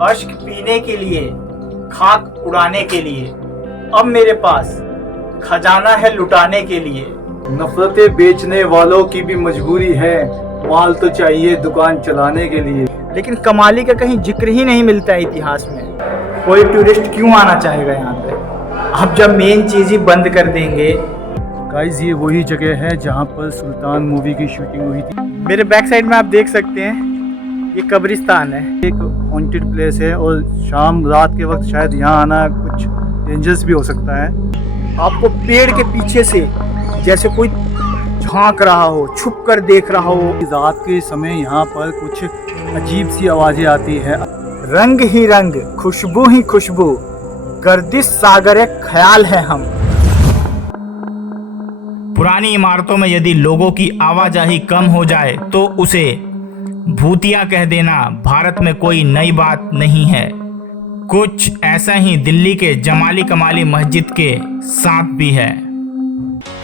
अश्क पीने के लिए, खाक उड़ाने के लिए। अब मेरे पास खजाना है लुटाने के लिए। नफरतें बेचने वालों की भी मजबूरी है, माल तो चाहिए दुकान चलाने के लिए। लेकिन कमाली का कहीं जिक्र ही नहीं मिलता है इतिहास में। कोई टूरिस्ट क्यों आना चाहेगा यहाँ पे? अब जब मेन चीज ही बंद कर देंगे। गाइस, ये वही जगह है जहाँ पर सुल्तान मूवी की शूटिंग हुई थी। मेरे बैक साइड में आप देख सकते हैं, ये कब्रिस्तान है। एक हॉन्टेड प्लेस है और शाम रात के वक्त शायद यहाँ आना कुछ डेंजरस भी हो सकता है। आपको पेड़ के पीछे से जैसे कोई झांक रहा हो, छुप कर देख रहा हो। रात के समय यहाँ पर कुछ अजीब सी आवाजें आती है। रंग ही रंग, खुशबू ही खुशबू, गर्दिश सागर ख्याल है हम। पुरानी इमारतों में यदि लोगों की आवाजाही कम हो जाए तो उसे भूतिया कह देना भारत में कोई नई बात नहीं है। कुछ ऐसा ही दिल्ली के जमाली कमाली मस्जिद के साथ भी है।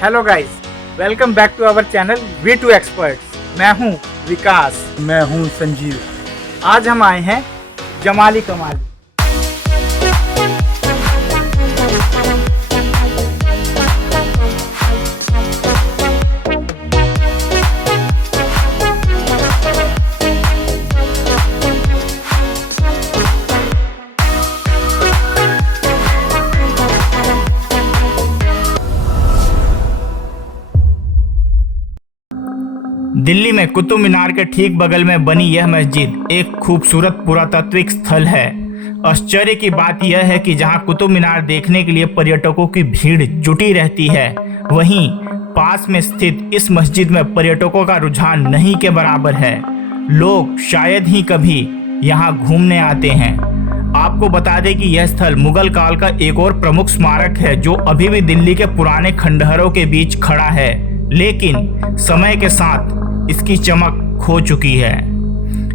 Hello guys, welcome back to our channel V2 experts. मैं हूं विकास। मैं हूँ संजीव। आज हम आए हैं जमाली कमाली। दिल्ली में कुतुब मीनार के ठीक बगल में बनी यह मस्जिद एक खूबसूरत पुरातात्विक स्थल है। आश्चर्य की बात यह है कि जहां कुतुब मीनार देखने के लिए पर्यटकों की भीड़ जुटी रहती है, वहीं पास में स्थित इस मस्जिद में पर्यटकों का रुझान नहीं के बराबर है। लोग शायद ही कभी यहां घूमने आते हैं। आपको बता दें कि यह स्थल मुगल काल का एक और प्रमुख स्मारक है जो अभी भी दिल्ली के पुराने खंडहरों के बीच खड़ा है, लेकिन समय के साथ इसकी चमक खो चुकी है।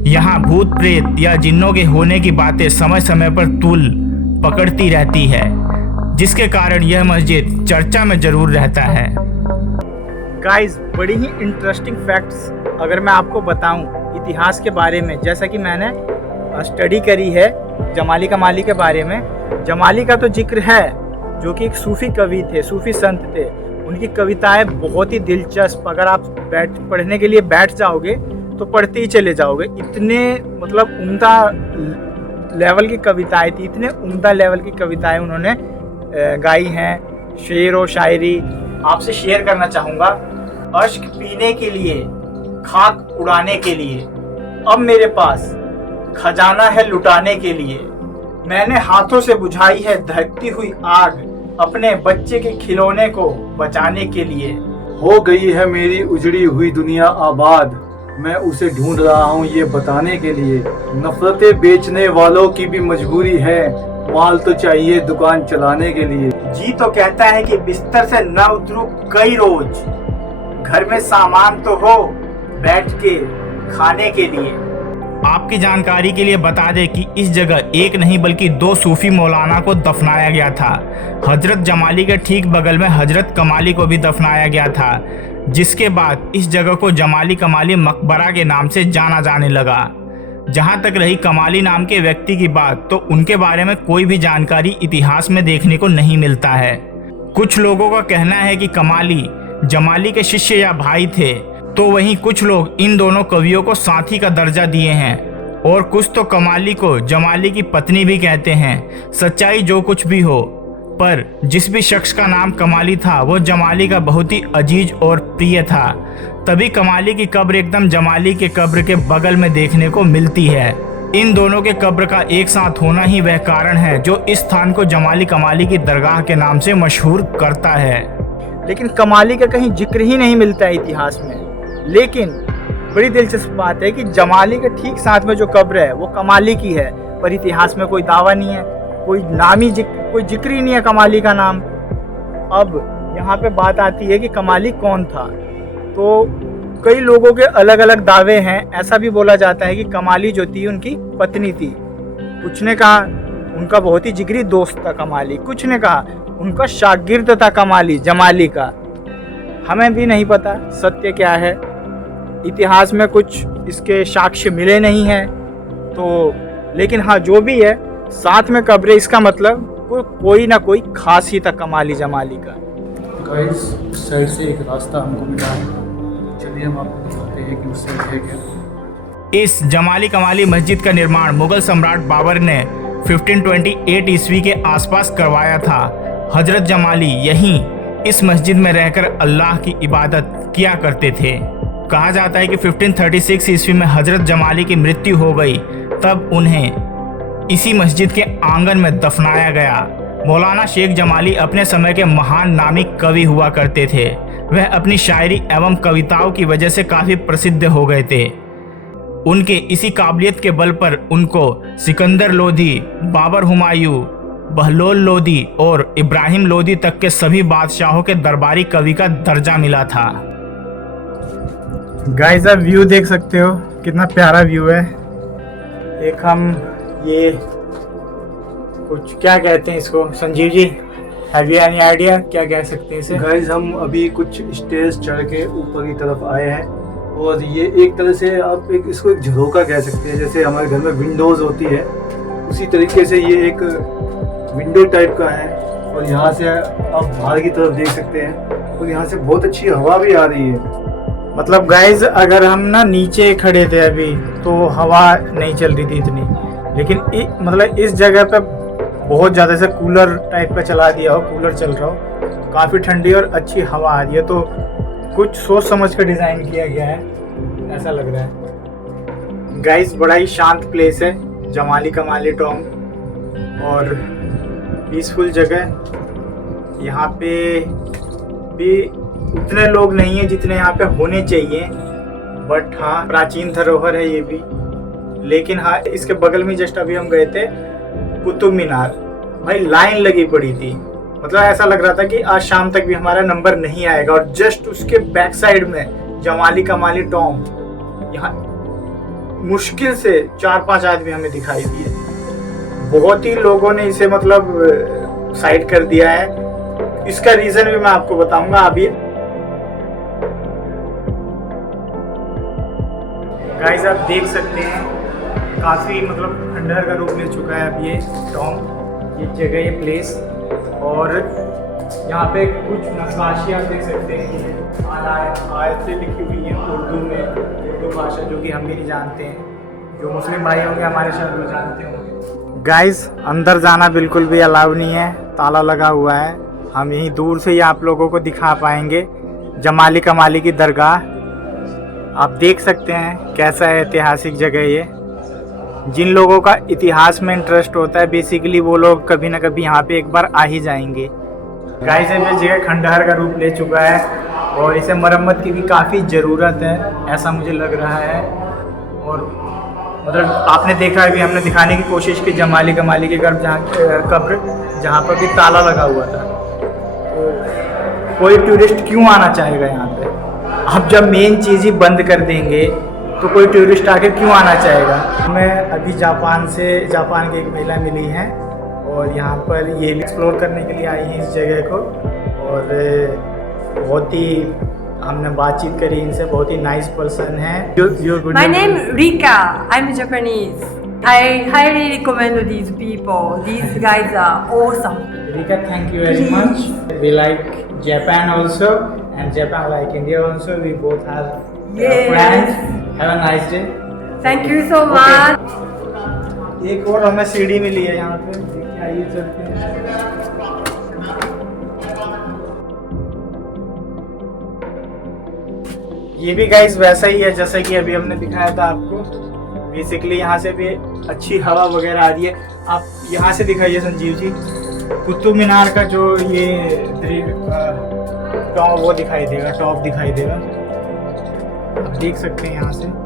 यहाँ भूत प्रेत या जिन्नों के होने की बातें समय समय पर तूल पकड़ती रहती है, जिसके कारण यह मस्जिद चर्चा में जरूर रहता है। गाइस, बड़ी ही इंटरेस्टिंग फैक्ट्स अगर मैं आपको बताऊं इतिहास के बारे में, जैसा कि मैंने स्टडी करी है जमाली कमाली के बारे में। जमाली का तो जिक्र है, जो कि एक सूफी कवि थे, सूफी संत थे। उनकी कविताएं बहुत ही दिलचस्प, अगर आप पढ़ने के लिए बैठ जाओगे तो पढ़ते ही चले जाओगे। इतने मतलब उम्दा लेवल की कविताएं थी, इतने उम्दा लेवल की कविताएं उन्होंने गाई हैं। शेर और शायरी आपसे शेयर करना चाहूँगा। अश्क पीने के लिए, खाक उड़ाने के लिए। अब मेरे पास खजाना है लुटाने के लिए। मैंने हाथों से बुझाई है धधकती हुई आग, अपने बच्चे के खिलौने को बचाने के लिए। हो गई है मेरी उजड़ी हुई दुनिया आबाद, मैं उसे ढूंढ रहा हूँ ये बताने के लिए। नफरतें बेचने वालों की भी मजबूरी है, माल तो चाहिए दुकान चलाने के लिए। जी तो कहता है कि बिस्तर से न उतरूं कई रोज, घर में सामान तो हो बैठ के खाने के लिए। आपकी जानकारी के लिए बता दें कि इस जगह एक नहीं बल्कि दो सूफी मौलाना को दफनाया गया था। हजरत जमाली के ठीक बगल में हजरत कमाली को भी दफनाया गया था, जिसके बाद इस जगह को जमाली कमाली मकबरा के नाम से जाना जाने लगा। जहां तक रही कमाली नाम के व्यक्ति की बात, तो उनके बारे में कोई भी जानकारी इतिहास में देखने को नहीं मिलता है। कुछ लोगों का कहना है कि कमाली जमाली के शिष्य या भाई थे, तो वहीं कुछ लोग इन दोनों कवियों को साथी का दर्जा दिए हैं, और कुछ तो कमाली को जमाली की पत्नी भी कहते हैं। सच्चाई जो कुछ भी हो, पर जिस भी शख्स का नाम कमाली था वो जमाली का बहुत ही अजीज और प्रिय था। तभी कमाली की कब्र एकदम जमाली के कब्र के बगल में देखने को मिलती है। इन दोनों के कब्र का एक साथ होना ही वह कारण है जो इस स्थान को जमाली कमाली की दरगाह के नाम से मशहूर करता है। लेकिन कमाली का कहीं जिक्र ही नहीं मिलता है इतिहास में। लेकिन बड़ी दिलचस्प बात है कि जमाली के ठीक साथ में जो कब्र है वो कमाली की है, पर इतिहास में कोई दावा नहीं है, कोई नाम ही कोई जिक्र ही नहीं है कमाली का नाम। अब यहाँ पे बात आती है कि कमाली कौन था। तो कई लोगों के अलग अलग दावे हैं। ऐसा भी बोला जाता है कि कमाली जो थी उनकी पत्नी थी। कुछ ने कहा उनका बहुत ही जिगरी दोस्त था कमाली, कुछ ने कहा उनका शागिर्द था कमाली जमाली का। हमें भी नहीं पता सत्य क्या है। इतिहास में कुछ इसके साक्ष्य मिले नहीं हैं, तो लेकिन हाँ जो भी है साथ में कब्र है, इसका मतलब कोई ना कोई खास ही था कमाली जमाली का। गाइस उस साइड से एक रास्ता हमको मिला है, चलिए हम आपको दिखाते हैं कि उस साइड है क्या। इस जमाली कमाली मस्जिद का निर्माण मुगल सम्राट बाबर ने 1528 ईस्वी के आसपास करवाया था। हजरत जमाली यहीं इस मस्जिद में रहकर अल्लाह की इबादत किया करते थे। कहा जाता है कि 1536 ईस्वी में हजरत जमाली की मृत्यु हो गई, तब उन्हें इसी मस्जिद के आंगन में दफनाया गया। मौलाना शेख जमाली अपने समय के महान नामी कवि हुआ करते थे। वह अपनी शायरी एवं कविताओं की वजह से काफ़ी प्रसिद्ध हो गए थे। उनके इसी काबिलियत के बल पर उनको सिकंदर लोधी, बाबर हुमायूं, बहलोल लोधी और इब्राहिम लोधी तक के सभी बादशाहों के दरबारी कवि का दर्जा मिला था। गाइस आप व्यू देख सकते हो, कितना प्यारा व्यू है। एक हम ये कुछ क्या कहते हैं इसको, Sanjeev ji have you any idea क्या कह सकते हैं इसे? गाइस हम अभी कुछ स्टेज चढ़ के ऊपर की तरफ आए हैं और ये एक तरह से आप इसको एक झरोका कह सकते हैं। जैसे हमारे घर में विंडोज़ होती है उसी तरीके से ये एक विंडो टाइप का है और यहाँ से आप बाहर की तरफ देख सकते हैं और यहाँ से बहुत अच्छी हवा भी आ रही है। मतलब गाइस अगर हम ना नीचे खड़े थे अभी तो हवा नहीं चल रही थी इतनी, लेकिन मतलब इस जगह पे बहुत ज़्यादा से कूलर टाइप का चला दिया हो, कूलर चल रहा हो, काफ़ी ठंडी और अच्छी हवा आ रही है। तो कुछ सोच समझ कर डिज़ाइन किया गया है ऐसा लग रहा है। गाइस बड़ा ही शांत प्लेस है जमाली कमाली टॉम और पीसफुल जगह। यहाँ पे भी उतने लोग नहीं हैं जितने यहाँ पे होने चाहिए, बट हाँ प्राचीन धरोहर है ये भी। लेकिन हाँ इसके बगल में जस्ट अभी हम गए थे कुतुब मीनार, भाई लाइन लगी पड़ी थी। मतलब ऐसा लग रहा था कि आज शाम तक भी हमारा नंबर नहीं आएगा। और जस्ट उसके बैक साइड में जमाली कमाली टॉम, यहाँ मुश्किल से 4-5 आदमी हमें दिखाई दिए। बहुत ही लोगों ने इसे मतलब साइड कर दिया है। इसका रीजन भी मैं आपको बताऊंगा अभी। गाइस आप देख सकते हैं काफ़ी मतलब खंडहर का रूप ले चुका है अब ये टॉम, ये जगह, ये प्लेस। और यहाँ पे कुछ नक्काशी आप देख सकते हैं, आयतें लिखी हुई हैं उर्दू में, उर्दू भाषा जो कि हम भी नहीं जानते हैं। जो मुस्लिम भाई होंगे हमारे शायद वो जानते होंगे। गाइस अंदर जाना बिल्कुल भी अलाउ नहीं है, ताला लगा हुआ है। हम यहीं दूर से ही आप लोगों को दिखा पाएंगे जमाली कमाली की दरगाह। आप देख सकते हैं कैसा है ऐतिहासिक जगह ये। जिन लोगों का इतिहास में इंटरेस्ट होता है बेसिकली वो लोग कभी ना कभी यहाँ पे एक बार आ ही जाएंगे। गाइस ये जगह खंडहर का रूप ले चुका है और इसे मरम्मत की भी काफ़ी ज़रूरत है ऐसा मुझे लग रहा है। और मतलब आपने देखा है भी, हमने दिखाने की कोशिश की जमाली कमाली के कब्र जहाँ पर भी ताला लगा हुआ था। तो कोई टूरिस्ट क्यों आना चाहेगा यहाँ पे? अब जब मेन चीज़ ही बंद कर देंगे तो कोई टूरिस्ट आके क्यों आना चाहेगा? मैं अभी जापान की एक महिला मिली है और यहाँ पर ये भी एक्सप्लोर करने के लिए आई है इस जगह को। और बहुत ही हमने बातचीत करी इनसे, बहुत ही नाइस पर्सन है। My name Rika. I'm Japanese. I highly recommend these people. These guys are awesome. Rika, thank you very much. We like Japan also and Japan like India also. We both have friends. Have a nice day. Thank you so much. एक और हमें सीढ़ी मिली है यहाँ पे, देखिए आइए चलते हैं। ये भी गाइस वैसा ही है जैसा कि अभी हमने दिखाया था आपको। बेसिकली यहाँ से भी अच्छी हवा वगैरह आ रही है। आप यहाँ से दिखाइए संजीव जी, कुतुब मीनार का जो ये टॉप वो दिखाई देगा, टॉप दिखाई देगा, आप देख सकते हैं यहाँ से।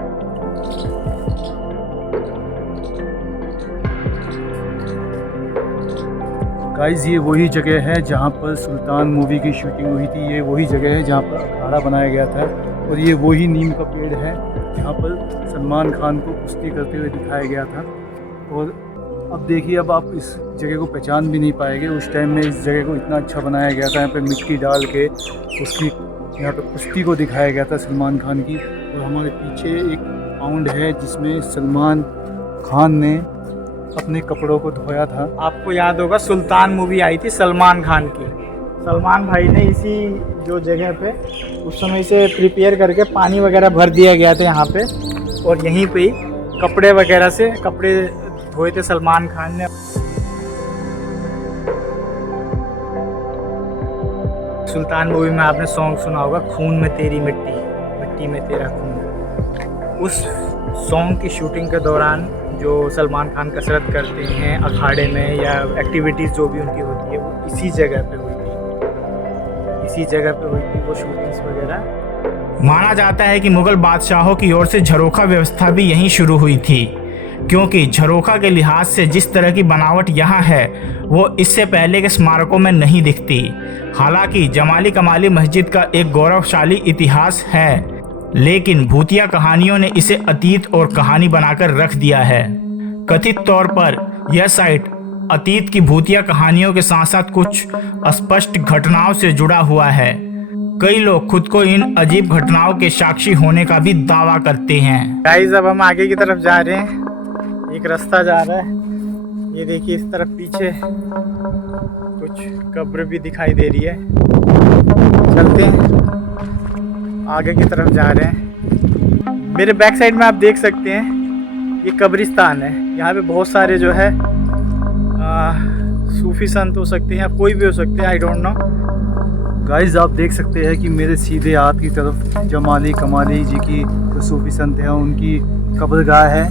गाइस ये वही जगह है जहाँ पर सुल्तान मूवी की शूटिंग हुई थी। ये वही जगह है जहाँ पर अखाड़ा बनाया गया था और ये वही नीम का पेड़ है जहाँ पर सलमान खान को कुश्ती करते हुए दिखाया गया था। और अब देखिए, अब आप इस जगह को पहचान भी नहीं पाएंगे। उस टाइम में इस जगह को इतना अच्छा बनाया गया था, यहाँ पे मिट्टी डाल के उसकी यहाँ पे कुश्ती को दिखाया गया था सलमान खान की। और हमारे पीछे एक पाउंड है जिसमें सलमान खान ने अपने कपड़ों को धोया था। आपको याद होगा सुल्तान मूवी आई थी सलमान खान की। सलमान भाई ने इसी जो जगह पे उस समय से प्रिपेयर करके पानी वगैरह भर दिया गया था यहाँ पे, और यहीं पे ही कपड़े वगैरह से कपड़े धोए थे सलमान खान ने। सुल्तान मूवी में आपने सॉन्ग सुना होगा, खून में तेरी मिट्टी, मिट्टी में तेरा खून। उस सॉन्ग की शूटिंग के दौरान जो सलमान खान कसरत करते हैं अखाड़े में या एक्टिविटीज़ जो भी उनकी होती है, वो इसी जगह पे हुई थी, इसी जगह पे हुई थी वो शूटिंग्स वगैरह। माना जाता है कि मुगल बादशाहों की ओर से झरोखा व्यवस्था भी यहीं शुरू हुई थी, क्योंकि झरोखा के लिहाज से जिस तरह की बनावट यहाँ है वो इससे पहले के स्मारकों में नहीं दिखती। हालांकि जमाली कमाली मस्जिद का एक गौरवशाली इतिहास है, लेकिन भूतिया कहानियों ने इसे अतीत और कहानी बनाकर रख दिया है। कथित तौर पर यह साइट अतीत की भूतिया कहानियों के साथ साथ कुछ स्पष्ट घटनाओं से जुड़ा हुआ है। कई लोग खुद को इन अजीब घटनाओं के साक्षी होने का भी दावा करते हैं। गाइस अब हम आगे की तरफ जा रहे हैं, एक रास्ता जा रहा है, ये देखिए इस तरफ पीछे कुछ कब्र भी दिखाई दे रही है। चलते हैं, आगे की तरफ जा रहे हैं। मेरे बैक साइड में आप देख सकते हैं ये कब्रिस्तान है। यहाँ पे बहुत सारे जो है सूफी संत हो सकते हैं या कोई भी हो सकते हैं, आई डोंट नो। गाइस आप देख सकते हैं कि मेरे सीधे हाथ की तरफ जमाली कमाली जी की जो सूफी संत हैं उनकी कब्रगाह है,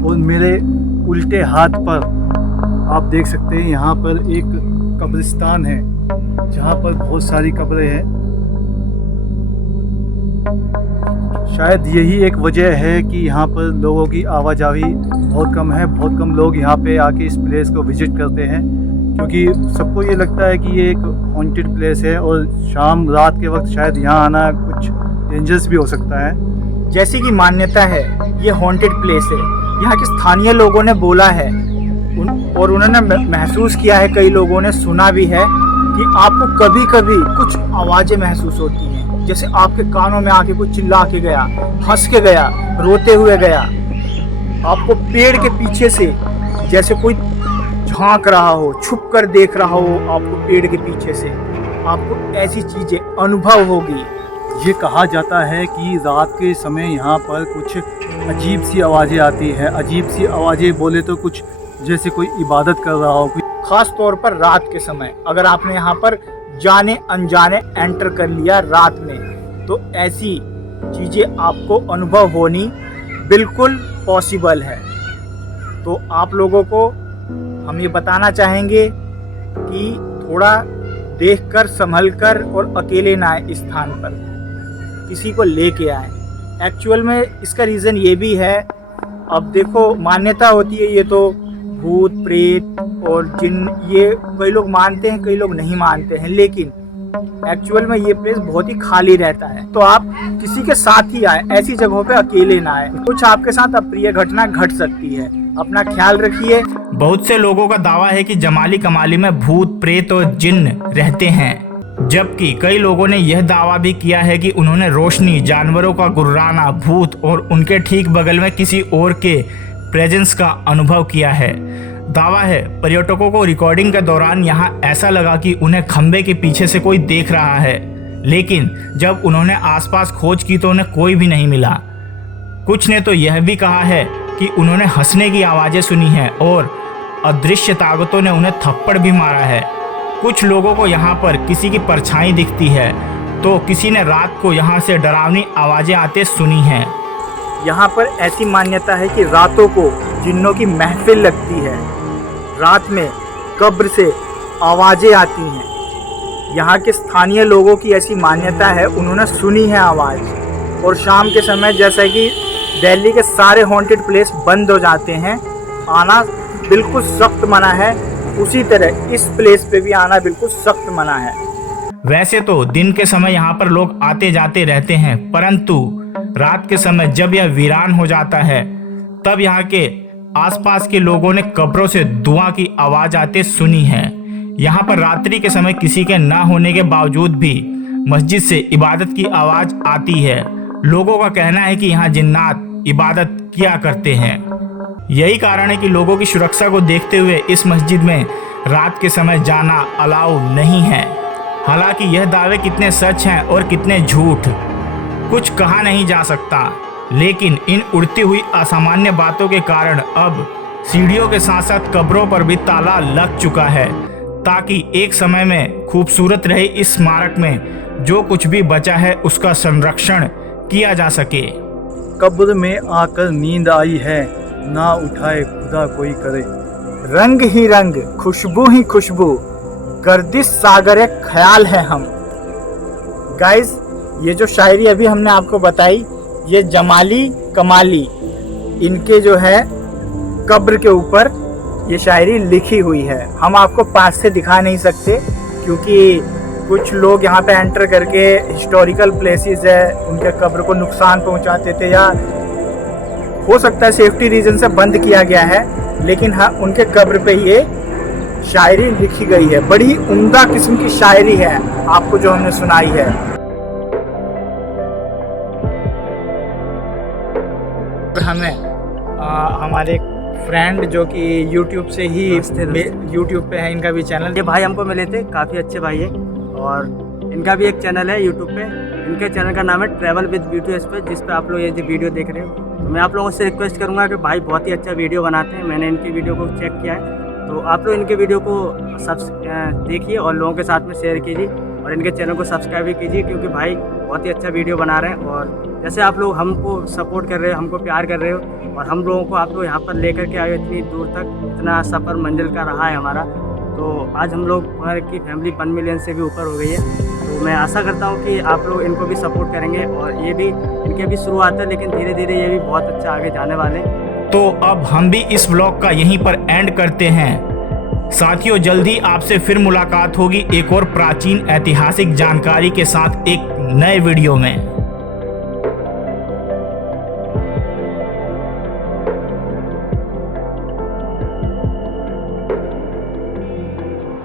और मेरे उल्टे हाथ पर आप देख सकते हैं यहाँ पर एक कब्रिस्तान है जहाँ पर बहुत सारी कब्रें हैं। शायद यही एक वजह है कि यहाँ पर लोगों की आवाजाही बहुत कम है। बहुत कम लोग यहाँ पे आके इस प्लेस को विजिट करते हैं, क्योंकि सबको ये लगता है कि ये एक हॉन्टेड प्लेस है और शाम रात के वक्त शायद यहाँ आना कुछ डेंजरस भी हो सकता है। जैसी कि मान्यता है ये हॉन्टेड प्लेस है, यहाँ के स्थानीय लोगों ने बोला है और उन्होंने महसूस किया है, कई लोगों ने सुना भी है कि आपको कभी कभी कुछ आवाज़ें महसूस होती हैं, जैसे आपके कानों में आके कोई चिल्ला के गया, हंस के गया, रोते हुए गया। आपको पेड़ के पीछे से जैसे कोई झांक रहा हो, छुप कर देख रहा हो, आपको पेड़ के पीछे से आपको ऐसी चीज़ें अनुभव होगी। ये कहा जाता है कि रात के समय यहाँ पर कुछ अजीब सी आवाज़ें आती हैं। अजीब सी आवाज़ें बोले तो कुछ जैसे कोई इबादत कर रहा हो। खास तौर पर रात के समय अगर आपने यहाँ पर जाने अनजाने एंटर कर लिया रात में, तो ऐसी चीज़ें आपको अनुभव होनी बिल्कुल पॉसिबल है। तो आप लोगों को हम ये बताना चाहेंगे कि थोड़ा देखकर संभलकर और अकेले ना आए, इस स्थान पर किसी को लेके आए। एक्चुअल में इसका रीज़न ये भी है, अब देखो मान्यता होती है ये तो भूत प्रेत और जिन ये कई लोग मानते हैं, कई लोग नहीं मानते हैं, लेकिन एक्चुअल में ये प्लेस बहुत ही खाली रहता है। तो आप किसी के साथ ही आए, ऐसी जगहों पे अकेले ना आए, कुछ आपके साथ अप्रिय घटना घट सकती है। अपना ख्याल रखिए। बहुत से लोगों का दावा है कि जमाली कमाली में भूत प्रेत और जिन्न रहते हैं, जबकि कई लोगों ने यह दावा भी किया है कि उन्होंने रोशनी, जानवरों का गुर्राना, भूत और उनके ठीक बगल में किसी और के प्रेजेंस का अनुभव किया है। दावा है पर्यटकों को रिकॉर्डिंग के दौरान यहाँ ऐसा लगा कि उन्हें खंबे के पीछे से कोई देख रहा है, लेकिन जब उन्होंने आसपास खोज की तो उन्हें कोई भी नहीं मिला। कुछ ने तो यह भी कहा है कि उन्होंने हंसने की आवाज़ें सुनी हैं और अदृश्य ताकतों ने उन्हें थप्पड़ भी मारा है। कुछ लोगों को यहाँ पर किसी की परछाई दिखती है, तो किसी ने रात को यहाँ से डरावनी आवाज़ें आते सुनी हैं। यहाँ पर ऐसी मान्यता है कि रातों को जिन्नों की महफिल लगती है, रात में कब्र से आवाज़ें आती हैं। यहाँ के स्थानीय लोगों की ऐसी मान्यता है, उन्होंने सुनी है आवाज़। और शाम के समय जैसा कि दिल्ली के सारे हॉन्टेड प्लेस बंद हो जाते हैं, आना बिल्कुल सख्त मना है, उसी तरह इस प्लेस पे भी आना बिल्कुल सख्त मना है। वैसे तो दिन के समय यहाँ पर लोग आते जाते रहते हैं, परंतु रात के समय जब यह वीरान हो जाता है तब यहाँ के आसपास के लोगों ने कब्रों से दुआ की आवाज आते सुनी है। यहाँ पर रात्रि के समय किसी के ना होने के बावजूद भी मस्जिद से इबादत की आवाज आती है। लोगों का कहना है कि यहाँ जिन्नात इबादत किया करते हैं। यही कारण है कि लोगों की सुरक्षा को देखते हुए इस मस्जिद में रात के समय जाना अलाउ नहीं है। हालांकि यह दावे कितने सच हैं और कितने झूठ कुछ कहा नहीं जा सकता, लेकिन इन उड़ती हुई असामान्य बातों के कारण अब सीढ़ियों के साथ साथ कब्रों पर भी ताला लग चुका है, ताकि एक समय में खूबसूरत रहे इस स्मारक में जो कुछ भी बचा है उसका संरक्षण किया जा सके। कब्र में आकर नींद आई है, ना उठाए खुदा कोई करे। रंग ही रंग, खुशबू ही खुशबू, गर्दिश सागर ख्याल है हम। गाइस, ये जो शायरी अभी हमने आपको बताई, ये जमाली कमाली इनके जो है कब्र के ऊपर ये शायरी लिखी हुई है। हम आपको पास से दिखा नहीं सकते क्योंकि कुछ लोग यहाँ पे एंटर करके हिस्टोरिकल प्लेसेस है उनके कब्र को नुकसान पहुँचाते थे, या हो सकता है सेफ्टी रीजन से बंद किया गया है, लेकिन हाँ उनके कब्र पे ये शायरी लिखी गई है। बड़ी उम्दा किस्म की शायरी है आपको जो हमने सुनाई है। हमें हमारे फ्रेंड जो कि यूट्यूब से ही यूट्यूब पे है, इनका भी चैनल। ये भाई हमको मिले थे, काफ़ी अच्छे भाई है और इनका भी एक चैनल है यूट्यूब पे। इनके चैनल का नाम है ट्रैवल विद ब्यूटी एक्सप्रेस, जिस पे आप लोग ये जो वीडियो देख रहे हो। तो मैं आप लोगों से रिक्वेस्ट करूँगा कि भाई बहुत ही अच्छा वीडियो बनाते हैं। मैंने इनकी वीडियो को चेक किया है, तो आप लोग इनके वीडियो को देखिए और लोगों के साथ में शेयर कीजिए और इनके चैनल को सब्सक्राइब भी कीजिए, क्योंकि भाई बहुत ही अच्छा वीडियो बना रहे हैं। और जैसे आप लोग हमको सपोर्ट कर रहे हो, हमको प्यार कर रहे हो और हम लोगों को आप लोग यहाँ पर लेकर के आए इतनी दूर तक, इतना सफ़र मंजिल का रहा है हमारा। तो आज हम लोग की फैमिली 1 मिलियन से भी ऊपर हो गई है। तो मैं आशा करता हूँ कि आप लोग इनको भी सपोर्ट करेंगे और ये भी इनके भी शुरुआत है, लेकिन धीरे धीरे ये भी बहुत अच्छा आगे जाने वाले हैं। तो अब हम भी इस व्लॉग का यहीं पर एंड करते हैं। साथियों, जल्दी आपसे फिर मुलाकात होगी एक और प्राचीन ऐतिहासिक जानकारी के साथ एक नए वीडियो में।